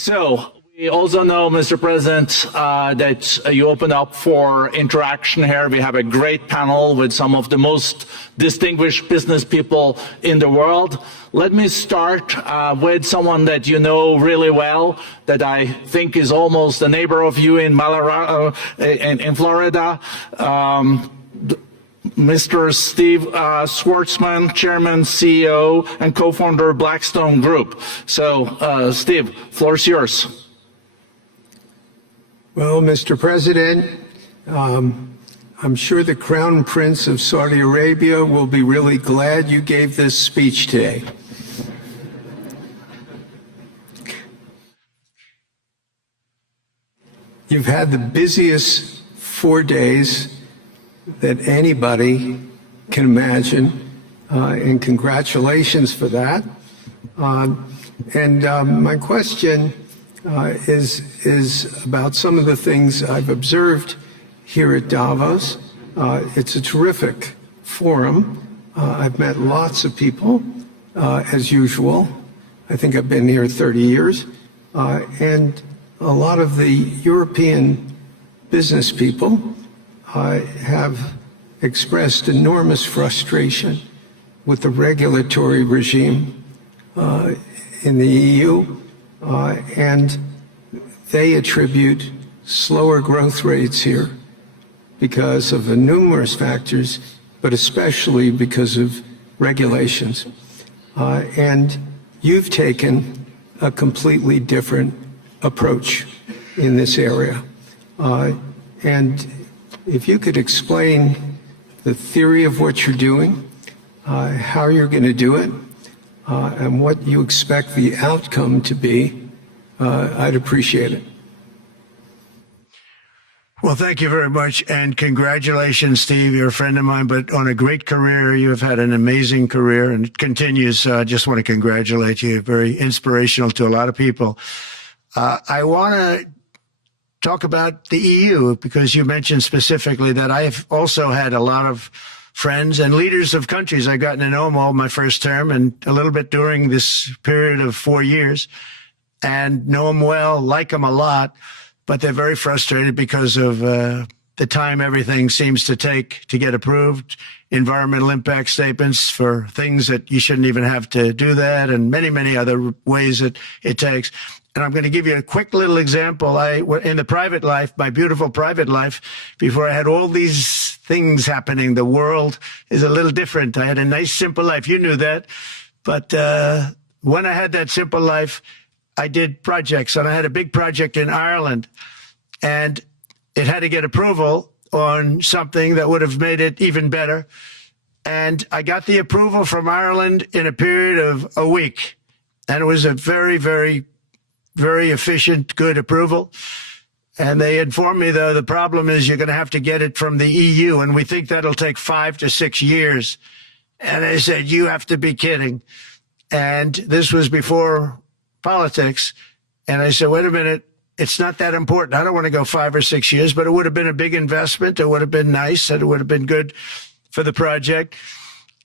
So we also know, Mr. President, that you open up for interaction here. We have a great panel with some of the most distinguished business people in the world. Let me start with someone that you know really well, that I think is almost a neighbor of you in Florida. Mr. Steve Schwartzman, Chairman, CEO, and co-founder of Blackstone Group. So, Steve, floor is yours. Well, Mr. President, I'm sure the Crown Prince of Saudi Arabia will be really glad you gave this speech today. You've had the busiest 4 days that anybody can imagine, and congratulations for that. My question is about some of the things I've observed here at Davos. It's a terrific forum. I've met lots of people, as usual. I think I've been here 30 years. And a lot of the European business people have expressed enormous frustration with the regulatory regime in the EU, and they attribute slower growth rates here because of the numerous factors, but especially because of regulations. And you've taken a completely different approach in this area. And if you could explain the theory of what you're doing, how you're going to do it, and what you expect the outcome to be, I'd appreciate it. Well, thank you very much, and congratulations, Steve. You're a friend of mine, but on a great career. You have had an amazing career, and it continues. So I just want to congratulate you. Very inspirational to a lot of people. I want to talk about the EU, because you mentioned specifically that I've also had a lot of friends and leaders of countries. I've gotten to know them all my first term and a little bit during this period of 4 years, and know them well, like them a lot, but they're very frustrated because of the time everything seems to take to get approved, environmental impact statements for things that you shouldn't even have to do that, and many, many other ways that it takes. And I'm going to give you a quick little example. In the private life, my beautiful private life, before I had all these things happening, the world is a little different. I had a nice, simple life. You knew that. But when I had that simple life, I did projects. And I had a big project in Ireland. And it had to get approval on something that would have made it even better. And I got the approval from Ireland in a period of a week. And it was a very, very efficient, good approval. And they informed me, though, the problem is you're going to have to get it from the EU, and we think that'll take 5 to 6 years. And I said, you have to be kidding. And this was before politics. And I said, wait a minute, it's not that important. I don't want to go 5 or 6 years, but it would have been a big investment. It would have been nice, and it would have been good for the project.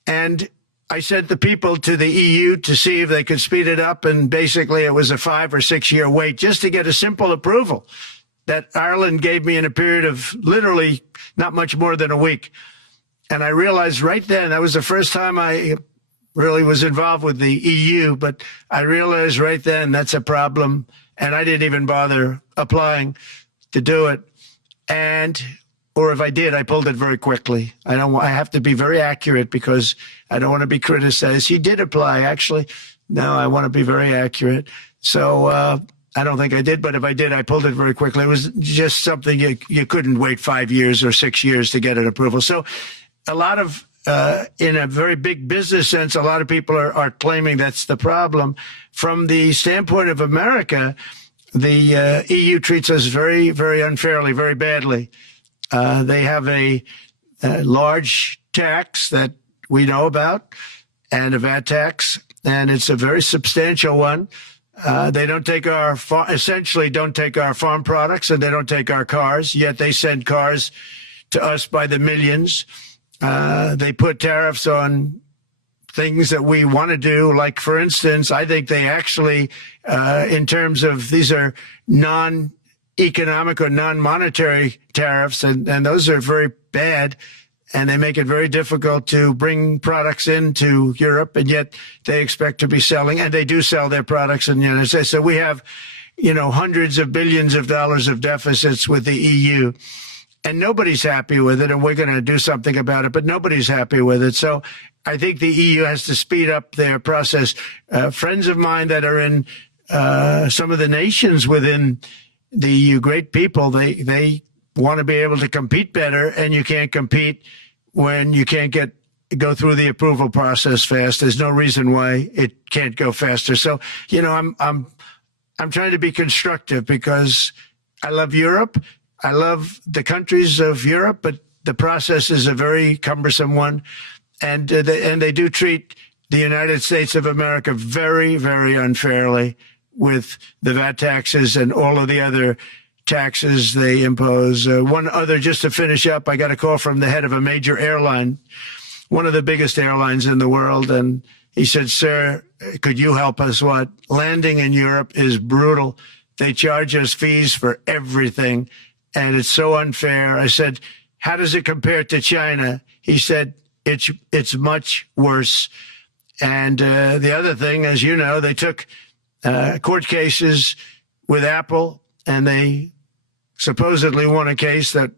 And I sent the people to the EU to see if they could speed it up, and basically it was a 5 or 6 year wait just to get a simple approval that Ireland gave me in a period of literally not much more than a week. And I realized right then, that was the first time I really was involved with the EU, but I realized right then that's a problem, and I didn't even bother applying to do it. Or if I did, I pulled it very quickly. I have to be very accurate because I don't want to be criticized. He did apply, actually. No, I want to be very accurate. So I don't think I did, but if I did, I pulled it very quickly. It was just something you couldn't wait 5 years or 6 years to get an approval. So a lot of, in a very big business sense, a lot of people are claiming that's the problem. From the standpoint of America, the EU treats us very, very unfairly, very badly. They have a large tax that we know about, and a VAT tax, and it's a very substantial one. They don't take essentially don't take our farm products, and they don't take our cars, yet they send cars to us by the millions. They put tariffs on things that we want to do. Like, for instance, I think they actually, in terms of these are non-economic or non-monetary tariffs, and those are very bad, and they make it very difficult to bring products into Europe, and yet they expect to be selling, and they do sell their products in the United States. So we have, hundreds of billions of dollars of deficits with the EU. And nobody's happy with it, and we're going to do something about it, but nobody's happy with it. So I think the EU has to speed up their process. Friends of mine that are in some of the nations within the EU, great people, they want to be able to compete better, and you can't compete when you can't go through the approval process fast. There's no reason why it can't go faster. So, I'm trying to be constructive because I love Europe. I love the countries of Europe, but the process is a very cumbersome one. And they do treat the United States of America very, very unfairly with the VAT taxes and all of the other taxes they impose. One other, just to finish up, I got a call from the head of a major airline, one of the biggest airlines in the world. And he said, "Sir, could you help us? What? Landing in Europe is brutal. They charge us fees for everything, and it's so unfair." I said, "How does it compare to China?" He said, it's much worse. And the other thing, as you know, they took court cases with Apple, and they supposedly won a case that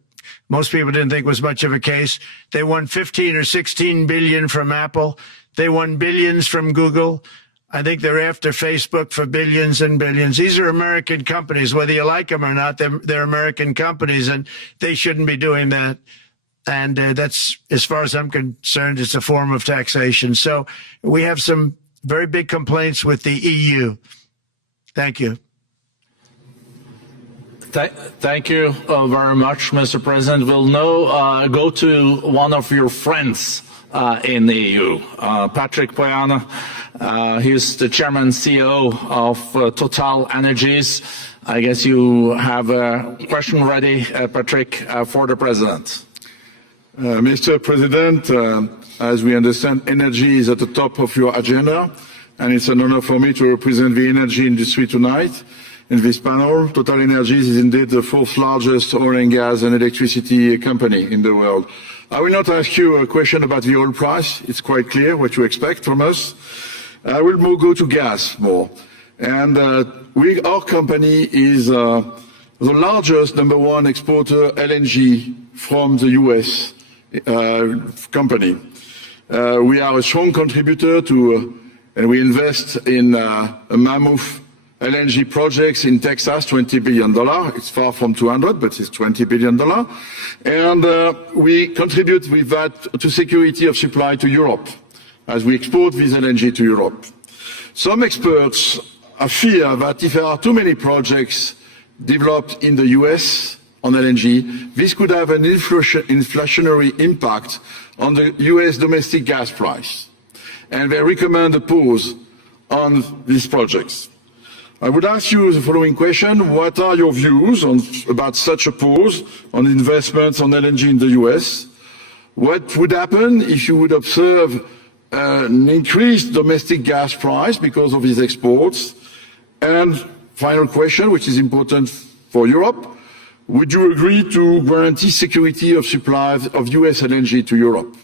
most people didn't think was much of a case. They won 15 or 16 billion from Apple. They won billions from Google. I think they're after Facebook for billions and billions. These are American companies, whether you like them or not. They're American companies, and they shouldn't be doing that. And that's, as far as I'm concerned, it's a form of taxation. So we have some very big complaints with the EU. Thank you. Thank you very much, Mr. President. We'll now go to one of your friends in the EU, Patrick Pouyanné. He's the chairman and CEO of Total Energies. I guess you have a question ready, Patrick, for the president. Mr. President, as we understand, energy is at the top of your agenda, and it's an honor for me to represent the energy industry tonight in this panel. Total Energies is indeed the fourth largest oil and gas and electricity company in the world. I will not ask you a question about the oil price. It's quite clear what you expect from us. I will go to gas more. And our company is the largest number one exporter LNG from the US company. We are a strong contributor to, and we invest in a mammoth LNG projects in Texas, $20 billion. It's far from 200, but it's $20 billion. And we contribute with that to security of supply to Europe, as we export this LNG to Europe. Some experts fear that if there are too many projects developed in the US on LNG, this could have an inflationary impact on the US domestic gas price. And they recommend a pause on these projects. I would ask you the following question. What are your views about such a pause on investments on LNG in the US? What would happen if you would observe an increased domestic gas price because of these exports? And final question, which is important for Europe, would you agree to guarantee security of supply of US LNG to Europe?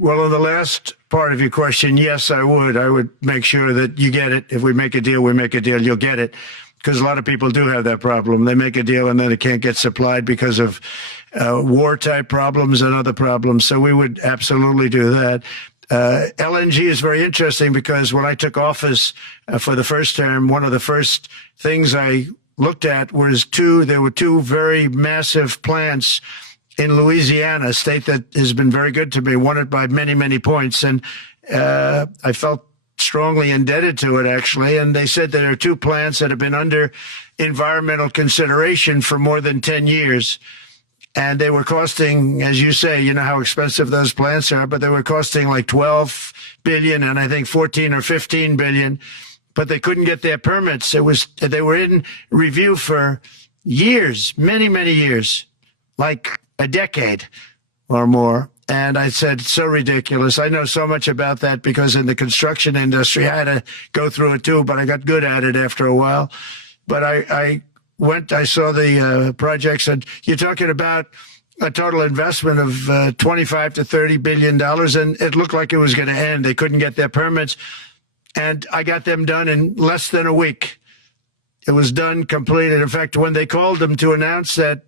Well, on the last part of your question, yes, I would. I would make sure that you get it. If we make a deal, we make a deal, you'll get it. Because a lot of people do have that problem. They make a deal and then it can't get supplied because of war-type problems and other problems. So we would absolutely do that. LNG is very interesting because when I took office for the first term, one of the first things I looked at was there were two very massive plants in Louisiana, a state that has been very good to me, won it by many, many points. And I felt strongly indebted to it, actually. And they said there are two plants that have been under environmental consideration for more than 10 years. And they were costing, as you say, you know how expensive those plants are, but they were costing like 12 billion and I think 14 or 15 billion, but they couldn't get their permits. They were in review for years, many, many years, like a decade or more. And I said, so ridiculous. I know so much about that because in the construction industry, I had to go through it too, but I got good at it after a while. But I saw the projects, and you're talking about a total investment of 25 to $30 billion, and it looked like it was going to end. They couldn't get their permits, and I got them done in less than a week. It was done, completed. In fact, when they called them to announce that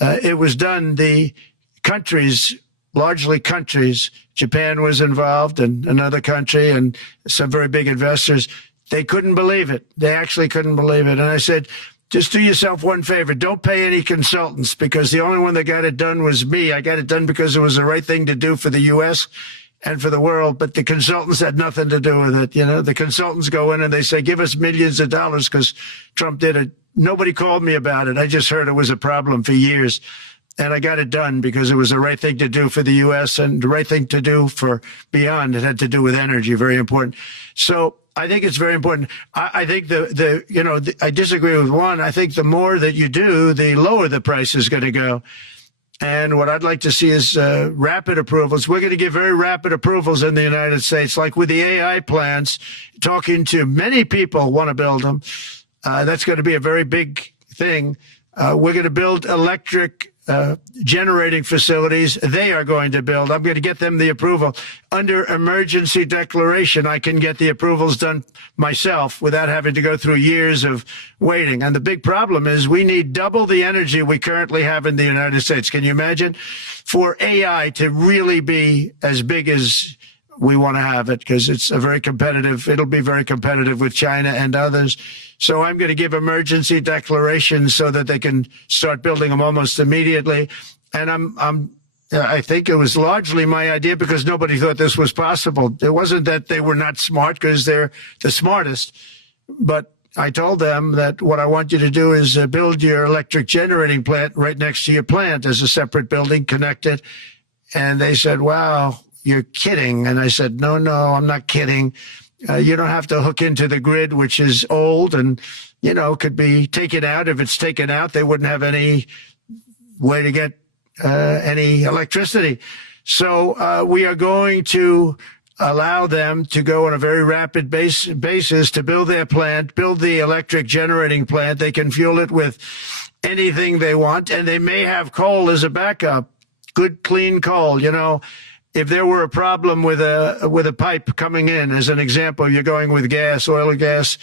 it was done, the countries, largely countries, Japan was involved and another country and some very big investors, they couldn't believe it. They actually couldn't believe it. And I said, just do yourself one favor. Don't pay any consultants, because the only one that got it done was me. I got it done because it was the right thing to do for the U.S. and for the world, but the consultants had nothing to do with it. You know, the consultants go in and they say, give us millions of dollars because Trump did it. Nobody called me about it. I just heard it was a problem for years. And I got it done because it was the right thing to do for the U.S. and the right thing to do for beyond. It had to do with energy, very important. So I think it's very important. I think I disagree with one. I think the more that you do, the lower the price is going to go. And what I'd like to see is rapid approvals. We're going to give very rapid approvals in the United States, like with the AI plants, talking to many people want to build them. That's going to be a very big thing. We're going to build electric generating facilities. They are going to build. I'm going to get them the approval. Under emergency declaration, I can get the approvals done myself without having to go through years of waiting. And the big problem is we need double the energy we currently have in the United States. Can you imagine? For AI to really be as big as we want to have it, because it's a very competitive, it'll be very competitive with China and others. So I'm going to give emergency declarations so that they can start building them almost immediately. And I think it was largely my idea because nobody thought this was possible. It wasn't that they were not smart, because they're the smartest. But I told them that what I want you to do is build your electric generating plant right next to your plant as a separate building connected. And they said, wow, you're kidding. And I said, no, I'm not kidding. You don't have to hook into the grid, which is old and, could be taken out. If it's taken out, they wouldn't have any way to get any electricity. So we are going to allow them to go on a very rapid basis to build their plant, build the electric generating plant. They can fuel it with anything they want, and they may have coal as a backup, good, clean coal, If there were a problem with a pipe coming in, as an example, you're going with gas, oil or gas,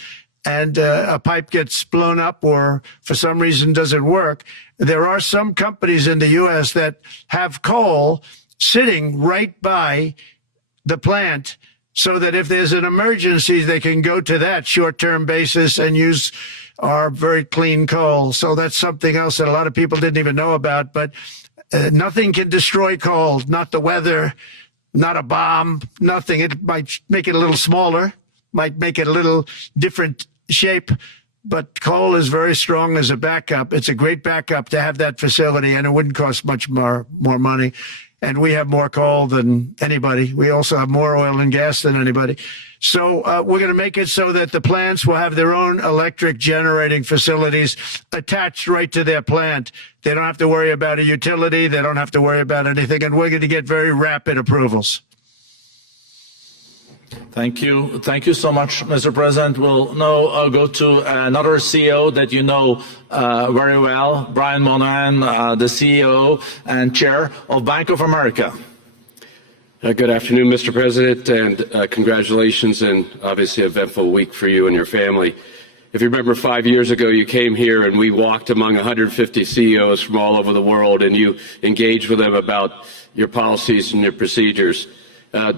and a pipe gets blown up or for some reason doesn't work, there are some companies in the U.S. that have coal sitting right by the plant so that if there's an emergency, they can go to that short-term basis and use our very clean coal. So that's something else that a lot of people didn't even know about, but nothing can destroy coal, not the weather, not a bomb, nothing. It might make it a little smaller, might make it a little different shape, but coal is very strong as a backup. It's a great backup to have that facility, and it wouldn't cost much more money. And we have more coal than anybody. We also have more oil and gas than anybody. So we're going to make it so that the plants will have their own electric generating facilities attached right to their plant. They don't have to worry about a utility. They don't have to worry about anything. And we're going to get very rapid approvals. Thank you. Thank you so much, Mr. President. We'll now go to another CEO that you know very well, Brian Moynihan, the CEO and Chair of Bank of America. Good afternoon, Mr. President, and congratulations, and obviously an eventful week for you and your family. If you remember 5 years ago, you came here and we walked among 150 CEOs from all over the world, and you engaged with them about your policies and your procedures.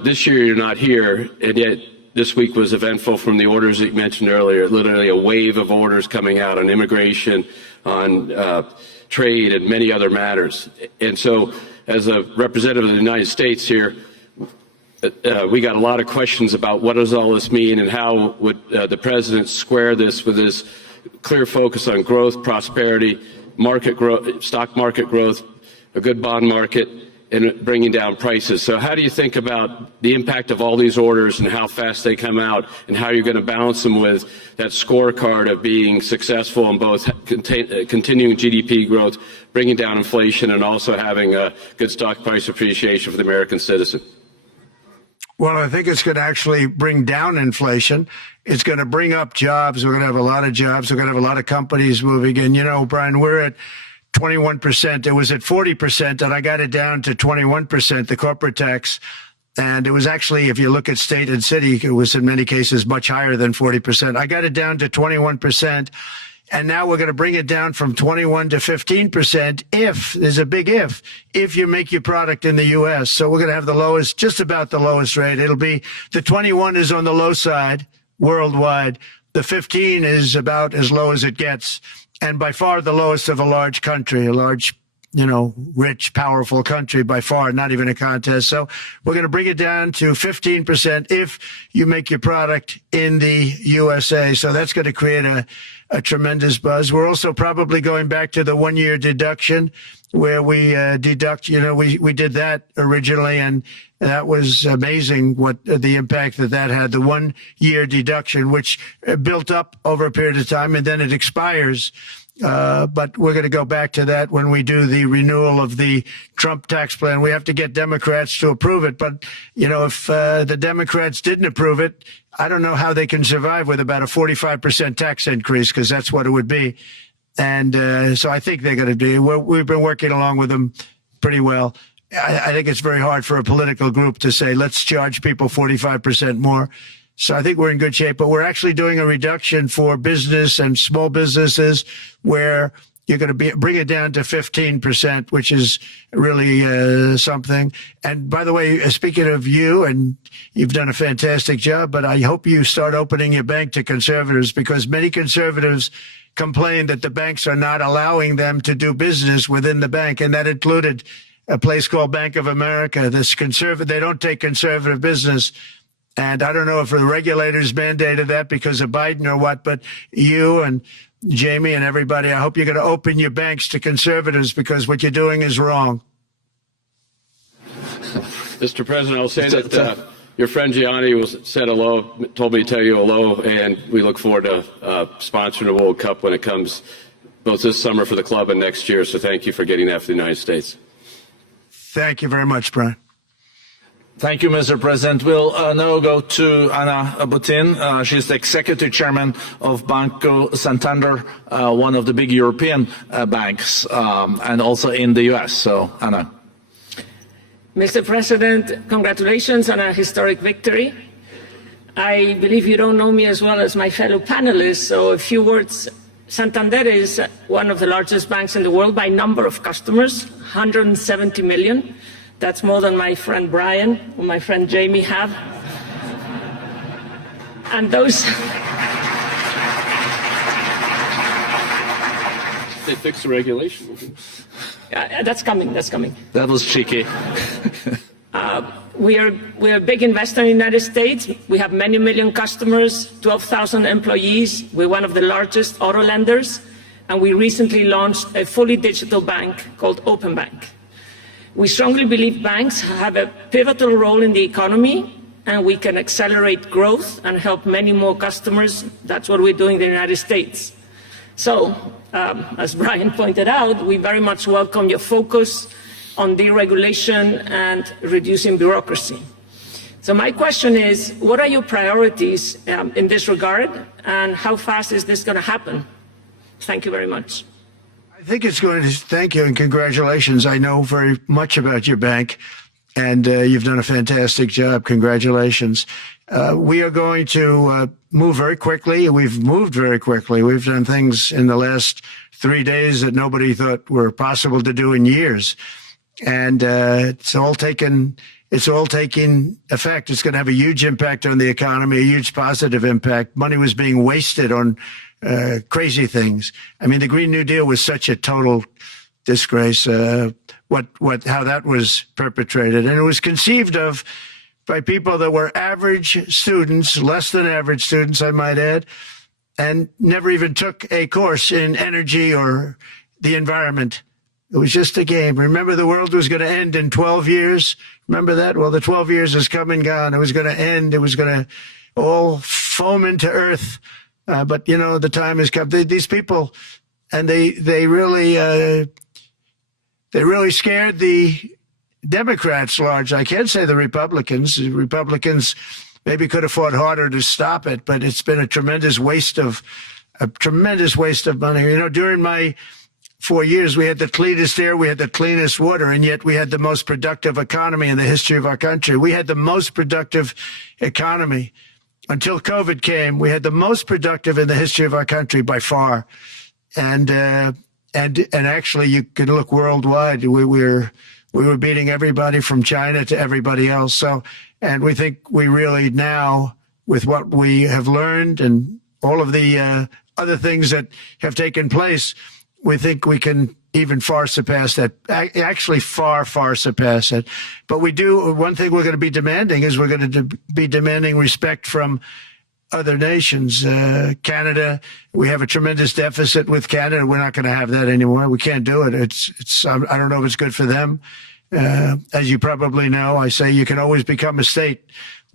This year you're not here, and yet this week was eventful from the orders that you mentioned earlier, literally a wave of orders coming out on immigration, on trade, and many other matters. And so as a representative of the United States here, we got a lot of questions about what does all this mean and how would the president square this with his clear focus on growth, prosperity, market growth, stock market growth, a good bond market, and bringing down prices. So how do you think about the impact of all these orders and how fast they come out, and how you're going to balance them with that scorecard of being successful in both continuing GDP growth, bringing down inflation, and also having a good stock price appreciation for the American citizen? Well, I think it's going to actually bring down inflation. It's going to bring up jobs. We're going to have a lot of jobs. We're going to have a lot of companies moving in. You know, Brian, we're at 21%. It was at 40%, and I got it down to 21%, the corporate tax. And it was actually, if you look at state and city, it was in many cases much higher than 40%. I got it down to 21%. And now we're going to bring it down from 21 to 15% if, there's a big if you make your product in the U.S. So we're going to have the lowest, just about the lowest rate. It'll be, the 21 is on the low side worldwide. The 15 is about as low as it gets. And by far the lowest of a large country, a large, you know, rich, powerful country, by far, not even a contest. So we're going to bring it down to 15% if you make your product in the USA. So that's going to create a tremendous buzz. We're also probably going back to the 1 year deduction where we deduct, you know, we did that originally, and that was amazing what the impact that had, the 1 year deduction, which built up over a period of time and then it expires. But we're going to go back to that when we do the renewal of the Trump tax plan. We have to get Democrats to approve it. But, you know, if the Democrats didn't approve it, I don't know how they can survive with about a 45% tax increase, because that's what it would be. And so I think they're going to do. We've been working along with them pretty well. I think it's very hard for a political group to say, let's charge people 45% more. So I think we're in good shape, but we're actually doing a reduction for business and small businesses where you're going to bring it down to 15%, which is really something. And by the way, speaking of you, and you've done a fantastic job, but I hope you start opening your bank to conservatives, because many conservatives complain that the banks are not allowing them to do business within the bank. And that included a place called Bank of America. They don't take conservative business. And I don't know if the regulators mandated that because of Biden or what, but you and Jamie and everybody, I hope you're going to open your banks to conservatives, because what you're doing is wrong. Mr. President, I'll say that your friend Gianni said hello, told me to tell you hello, and we look forward to sponsoring the World Cup when it comes, both this summer for the club and next year. So thank you for getting that for the United States. Thank you very much, Brian. Thank you, Mr. President. We'll now go to Ana Butin. She's the executive chairman of Banco Santander, one of the big European banks, and also in the U.S. So, Ana. Mr. President, congratulations on a historic victory. I believe you don't know me as well as my fellow panelists, so a few words. Santander is one of the largest banks in the world by number of customers, 170 million. That's more than my friend Brian or my friend Jamie have. And those... They fixed the regulation. That's coming, that's coming. That was cheeky. We're a big investor in the United States. We have many million customers, 12,000 employees. We're one of the largest auto lenders. And we recently launched a fully digital bank called Open Bank. We strongly believe banks have a pivotal role in the economy, and we can accelerate growth and help many more customers. That's what we're doing in the United States. So, as Brian pointed out, we very much welcome your focus on deregulation and reducing bureaucracy. So my question is, what are your priorities in this regard, and how fast is this going to happen? Thank you very much. I think it's going to, thank you and congratulations. I know very much about your bank, and you've done a fantastic job. Congratulations. We are going to move very quickly. We've moved very quickly. We've done things in the last 3 days that nobody thought were possible to do in years. And it's all taking effect. It's going to have a huge impact on the economy, a huge positive impact. Money was being wasted on crazy things. I mean, the Green New Deal was such a total disgrace, how that was perpetrated. And it was conceived of by people that were average students, less than average students, I might add, and never even took a course in energy or the environment. It was just a game. Remember, the world was going to end in 12 years? Remember that? Well, the 12 years has come and gone. It was going to end. It was going to all foam into earth. But, you know, the time has come. These people, and they really scared the Democrats large. I can't say the Republicans. The Republicans maybe could have fought harder to stop it, but it's been a tremendous waste of money. You know, during my 4 years, we had the cleanest air, we had the cleanest water, and yet we had the most productive economy in the history of our country. We had the most productive economy until COVID came. We had the most productive in the history of our country by far. And actually, you can look worldwide. We were beating everybody from China to everybody else. So, and we think we really now, with what we have learned and all of the other things that have taken place, we think we can even far surpass that, actually far surpass it. But we do, one thing we're going to be demanding is we're going to be demanding respect from other nations. Canada, we have a tremendous deficit with Canada. We're not going to have that anymore. We can't do it. It's I don't know if it's good for them. As you probably know, I say you can always become a state.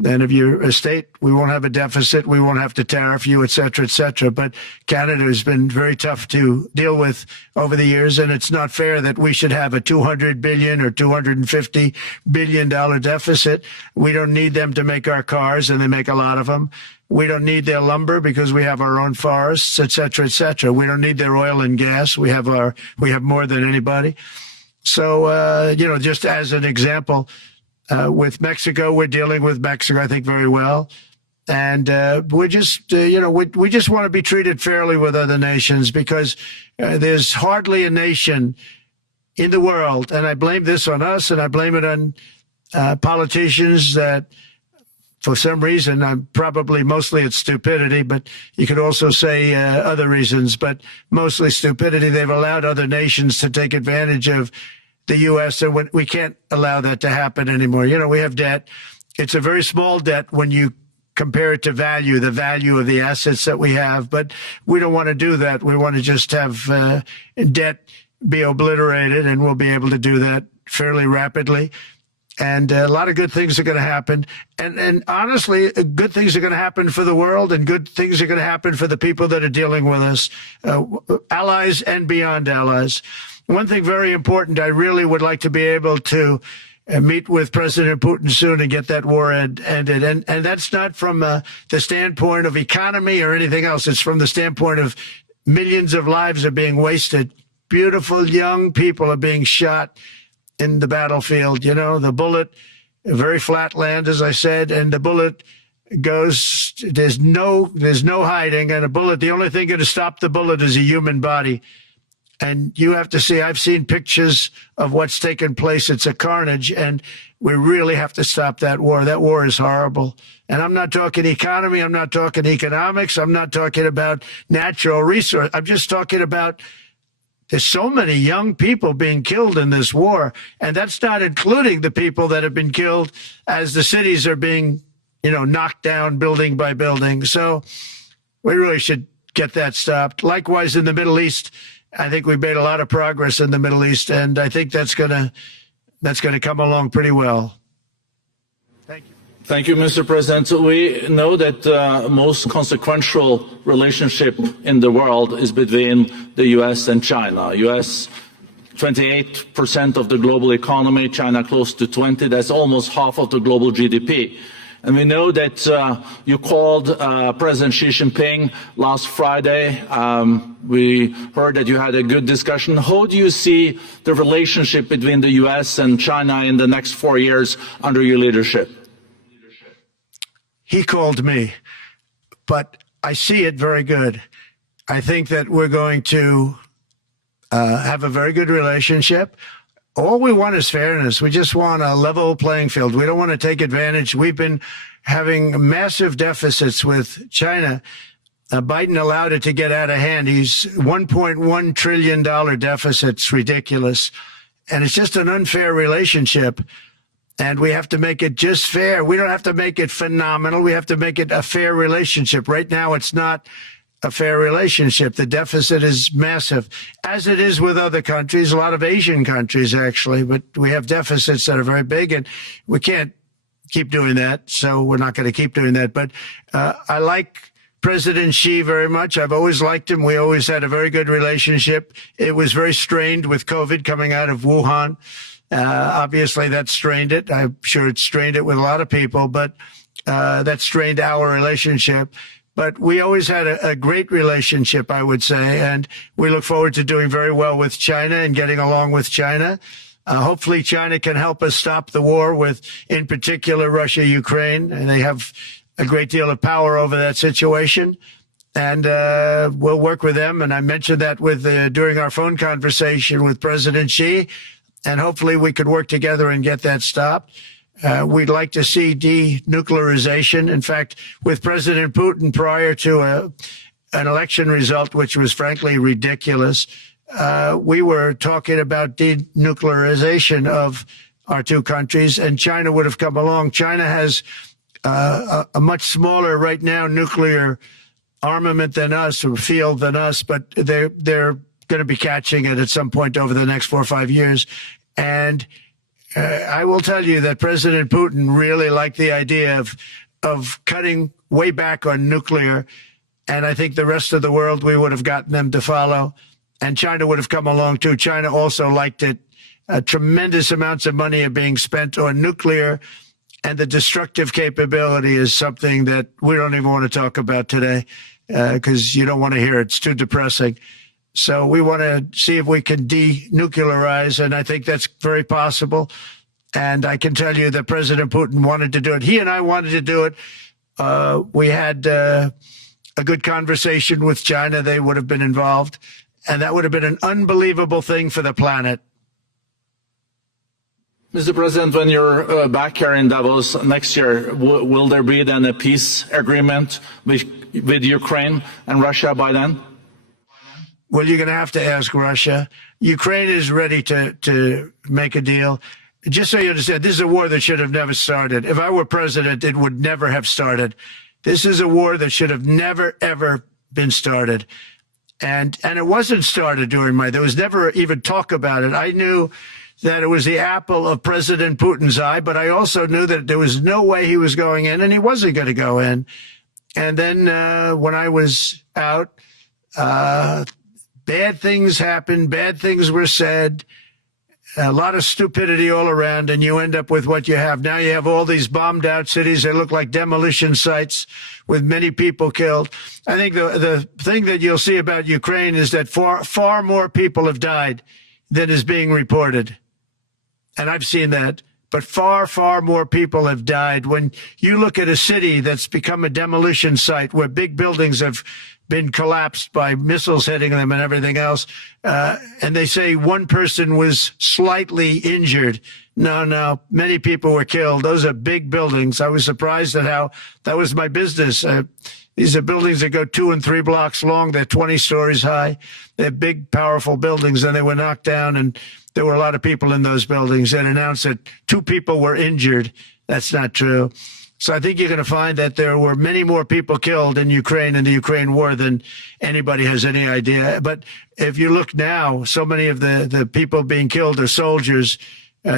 And if you're a state, we won't have a deficit. We won't have to tariff you, et cetera, et cetera. But Canada has been very tough to deal with over the years. And it's not fair that we should have a $200 billion or $250 billion deficit. We don't need them to make our cars, and they make a lot of them. We don't need their lumber because we have our own forests, et cetera, et cetera. We don't need their oil and gas. We have more than anybody. So, you know, just as an example, with Mexico, we're dealing with Mexico, I think, very well. And we're just, you know, we just want to be treated fairly with other nations, because there's hardly a nation in the world, and I blame this on us, and I blame it on politicians that, for some reason, probably mostly it's stupidity, but you could also say other reasons, but mostly stupidity. They've allowed other nations to take advantage of the U.S., and we can't allow that to happen anymore. You know, we have debt. It's a very small debt when you compare it to the value of the assets that we have, but we don't want to do that. We want to just have debt be obliterated, and we'll be able to do that fairly rapidly. And a lot of good things are going to happen. And honestly, good things are going to happen for the world, and good things are going to happen for the people that are dealing with us, allies and beyond allies. One thing very important, I really would like to be able to meet with President Putin soon and get that war ended. And that's not from the standpoint of economy or anything else. It's from the standpoint of millions of lives are being wasted. Beautiful young people are being shot in the battlefield. You know, the bullet, very flat land, as I said, and the bullet goes, there's no hiding. And a bullet, the only thing going to stop the bullet is a human body. And you have to see, I've seen pictures of what's taken place. It's a carnage, and we really have to stop that war. That war is horrible. And I'm not talking economy. I'm not talking economics. I'm not talking about natural resource. I'm just talking about there's so many young people being killed in this war. And that's not including the people that have been killed as the cities are being, you know, knocked down building by building. So we really should get that stopped. Likewise, in the Middle East, I think we've made a lot of progress in the Middle East, and I think that's gonna come along pretty well. Thank you. Thank you, Mr. President. So we know that the most consequential relationship in the world is between the U.S. and China. U.S. 28% of the global economy, China close to 20%. That's almost half of the global GDP. And we know that you called President Xi Jinping last Friday. We heard that you had a good discussion. How do you see the relationship between the U.S. and China in the next 4 years under your leadership? He called me, but I see it very good. I think that we're going to have a very good relationship. All we want is fairness. We just want a level playing field. We don't want to take advantage. We've been having massive deficits with China. Biden allowed it to get out of hand. He's $1.1 trillion deficit. It's ridiculous. And it's just an unfair relationship. And we have to make it just fair. We don't have to make it phenomenal. We have to make it a fair relationship. Right now, it's not a fair relationship. The deficit is massive, as it is with other countries, a lot of Asian countries, actually. But we have deficits that are very big, and we can't keep doing that. So we're not going to keep doing that. But I like President Xi very much. I've always liked him. We always had a very good relationship. It was very strained with COVID coming out of Wuhan. Obviously, that strained it. I'm sure it strained it with a lot of people, but that strained our relationship. But we always had a great relationship, I would say, and we look forward to doing very well with China and getting along with China. Hopefully, China can help us stop the war with, in particular, Russia, Ukraine, and they have a great deal of power over that situation. And we'll work with them. And I mentioned that during our phone conversation with President Xi, and hopefully we could work together and get that stopped. We'd like to see denuclearization. In fact, with President Putin, prior to an election result, which was frankly ridiculous, we were talking about denuclearization of our two countries, and China would have come along. China has a much smaller right now nuclear armament than us, or field than us, but they're going to be catching it at some point over the next 4 or 5 years. And I will tell you that President Putin really liked the idea of cutting way back on nuclear. And I think the rest of the world, we would have gotten them to follow. And China would have come along too. China also liked it. Tremendous amounts of money are being spent on nuclear. And the destructive capability is something that we don't even want to talk about today because you don't want to hear it. It's too depressing. So we want to see if we can denuclearize, and I think that's very possible. And I can tell you that President Putin wanted to do it. He and I wanted to do it. We had a good conversation with China. They would have been involved, and that would have been an unbelievable thing for the planet. Mr. President, when you're back here in Davos next year, will there be then a peace agreement with Ukraine and Russia by then? Well, you're going to have to ask Russia. Ukraine is ready to make a deal. Just so you understand, this is a war that should have never started. If I were president, it would never have started. This is a war that should have never, ever been started. And it wasn't started during there was never even talk about it. I knew that it was the apple of President Putin's eye, but I also knew that there was no way he was going in, and he wasn't going to go in. And then when I was out, bad things happened, bad things were said, a lot of stupidity all around, and you end up with what you have. Now you have all these bombed out cities that look like demolition sites with many people killed. I think the thing that you'll see about Ukraine is that far more people have died than is being reported. And I've seen that. But far, far more people have died. When you look at a city that's become a demolition site where big buildings have been collapsed by missiles hitting them and everything else, and they say one person was slightly injured. No, many people were killed. Those are big buildings. I was surprised at how that was my business. These are buildings that go 2 and 3 blocks long. They're 20 stories high. They're big, powerful buildings, and they were knocked down, and there were a lot of people in those buildings that announced that 2 people were injured. That's not true. So I think you're going to find that there were many more people killed in Ukraine in the Ukraine war than anybody has any idea. But if you look now, so many of the people being killed are soldiers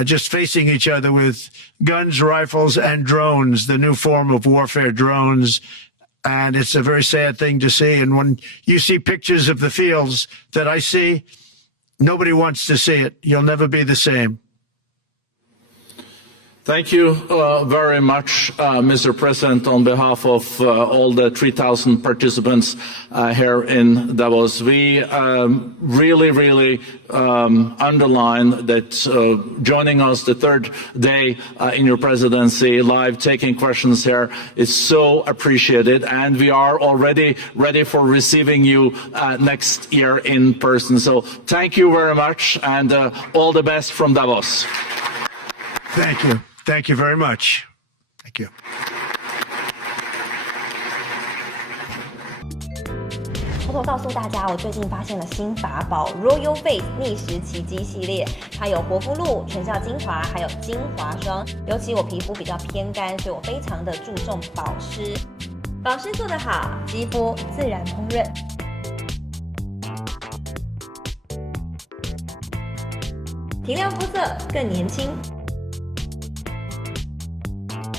just facing each other with guns, rifles, and drones, the new form of warfare, drones. And it's a very sad thing to see. And when you see pictures of the fields that I see, nobody wants to see it. You'll never be the same. Thank you very much, Mr. President, on behalf of all the 3,000 participants here in Davos. We really underline that joining us the third day in your presidency, live taking questions here is so appreciated, and we are already ready for receiving you next year in person. So thank you very much, and all the best from Davos. Thank you. Thank you very much. Thank you. 偷偷告诉大家，我最近发现了新法宝 Royal Face 逆时奇迹系列，它有活肤露、全效精华，还有精华霜。尤其我皮肤比较偏干，所以我非常的注重保湿。保湿做得好，肌肤自然烹饪。提亮肤色更年轻，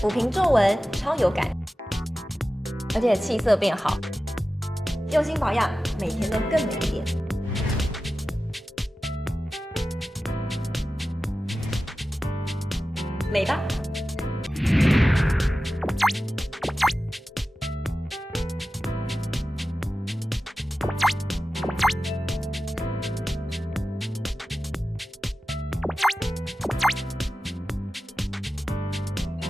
抚平皱纹超有感，而且气色变好。用心保养，每天都更美一点。美吧。